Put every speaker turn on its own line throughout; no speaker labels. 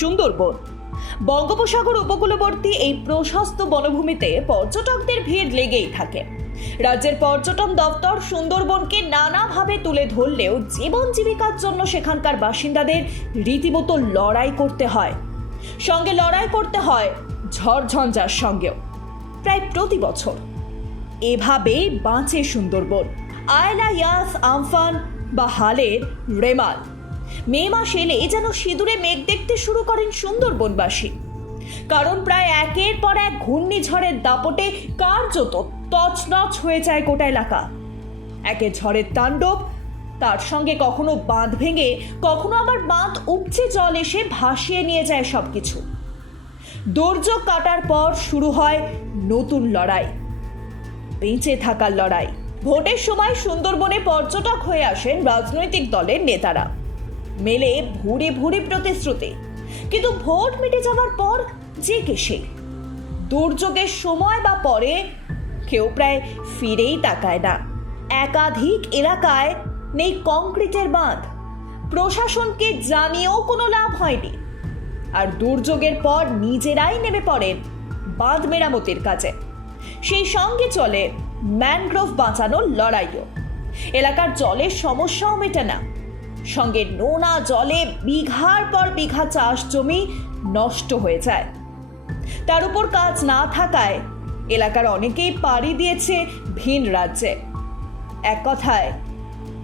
সুন্দরবন। বঙ্গোপসাগর উপকূলবর্তী এই প্রশস্ত বনভূমিতে পর্যটকদের ভিড় লেগেই থাকে। রাজ্যের পর্যটন দপ্তর সুন্দরবনকে নানাভাবে তুলে ধরলেও জীবন জীবিকার জন্য সেখানকার বাসিন্দাদের রীতিমতো লড়াই করতে হয়। সঙ্গে লড়াই করতে হয় ঝড়ঝঞ্ঝার সঙ্গেও। প্রায় প্রতি বছর এভাবেই বাঁচে সুন্দরবন। আয়লা ইয়াস, আমফান বা হালের রেমাল। মে মাস এলে যেন সিঁদুরে মেঘ দেখতে শুরু করেন সুন্দরবনবাসী। কারণ প্রায় একের পর এক ঘূর্ণিঝড়ের দাপটে কার্যত তছনছ হয়ে যায় গোটা এলাকা। একে ঝড়ের তাণ্ডব, তার সঙ্গে কখনো বাঁধ ভেঙে, কখনো আবার বাঁধ উপচে জল এসে ভাসিয়ে নিয়ে যায় সবকিছু। দুর্যোগ কাটার পর শুরু হয় নতুন লড়াই। বেঁচে থাকার লড়াই। ভোটের সময় সুন্দরবনে পর্যটক হয়ে আসেন রাজনৈতিক দলের নেতারা। মেলে ভুরে ভুরে প্রতিশ্রুতি। কিন্তু ভোট মিটে যাওয়ার পর যে কে সে দুর্যোগের সময় বা পরে কেউ প্রায় ফিরেই তাকায় না। একাধিক এলাকায় নেই কংক্রিটের বাঁধ। প্রশাসনকে জানিয়েও কোনো লাভ হয়নি। আর দুর্যোগের পর নিজেরাই নেমে পড়েন বাঁধ মেরামতির কাজে। সেই সঙ্গে চলে ম্যানগ্রোভ বাঁচানোর লড়াইও। এলাকার জলের সমস্যাও মেটে না। সঙ্গে নোনা জলে বিঘার পর বিঘা চাষ জমি নষ্ট হয়ে যায়। তার উপর কাজ না থাকায় এলাকার অনেকেই পাড়ি দিয়েছে ভিন রাজ্যে। এক কথায়,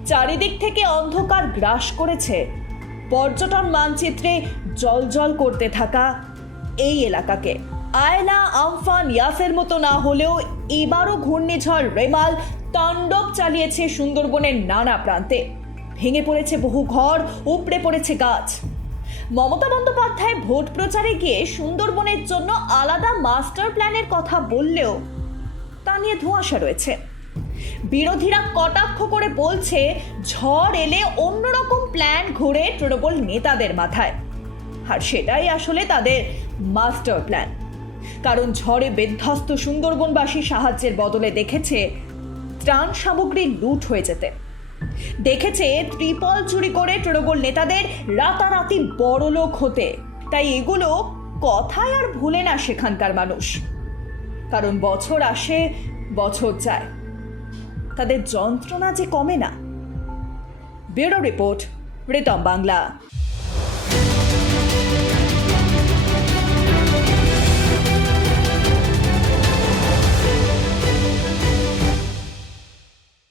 চারিদিক থেকে অন্ধকার গ্রাস করেছে পর্যটন মানচিত্রে জলজল করতে থাকা এই এলাকাকে। আয়লা আমফান ইয়াসের মতো না হলেও এবারও ঘূর্ণিঝড়, রেমাল, তাণ্ডব চালিয়েছে সুন্দরবনের নানা প্রান্তে। ভেঙে পড়েছে বহু ঘর, উপড়ে পড়েছে গাছ। মমতা বন্দ্যোপাধ্যায় ভোট প্রচারে গিয়ে সুন্দরবনের জন্য আলাদা মাস্টার প্ল্যানের কথা বললেও তা নিয়ে ধোঁয়াশা রয়েছে। বিরোধীরা কটাক্ষ করে বলছে, ঝড় এলে অন্যরকম প্ল্যান ঘুরে তৃণমূল নেতাদের মাথায়। আর সেটাই আসলে তাদের মাস্টার প্ল্যান। কারণ ঝড়ে বিধ্বস্ত সুন্দরবনবাসী সাহায্যের বদলে দেখেছে ত্রাণ সামগ্রী লুট হয়ে যেতে। দেখেছে ত্রিপল চুরি করে তৃণমূল নেতাদের রাতারাতি বড়লোক হতে। তাই এগুলো কথায় আর ভুলে না সেখানকার মানুষ। কারণ বছর আসে, বছর যায়। তাদের যন্ত্রণা যে কমে না। Bureau report Ritam Bangla.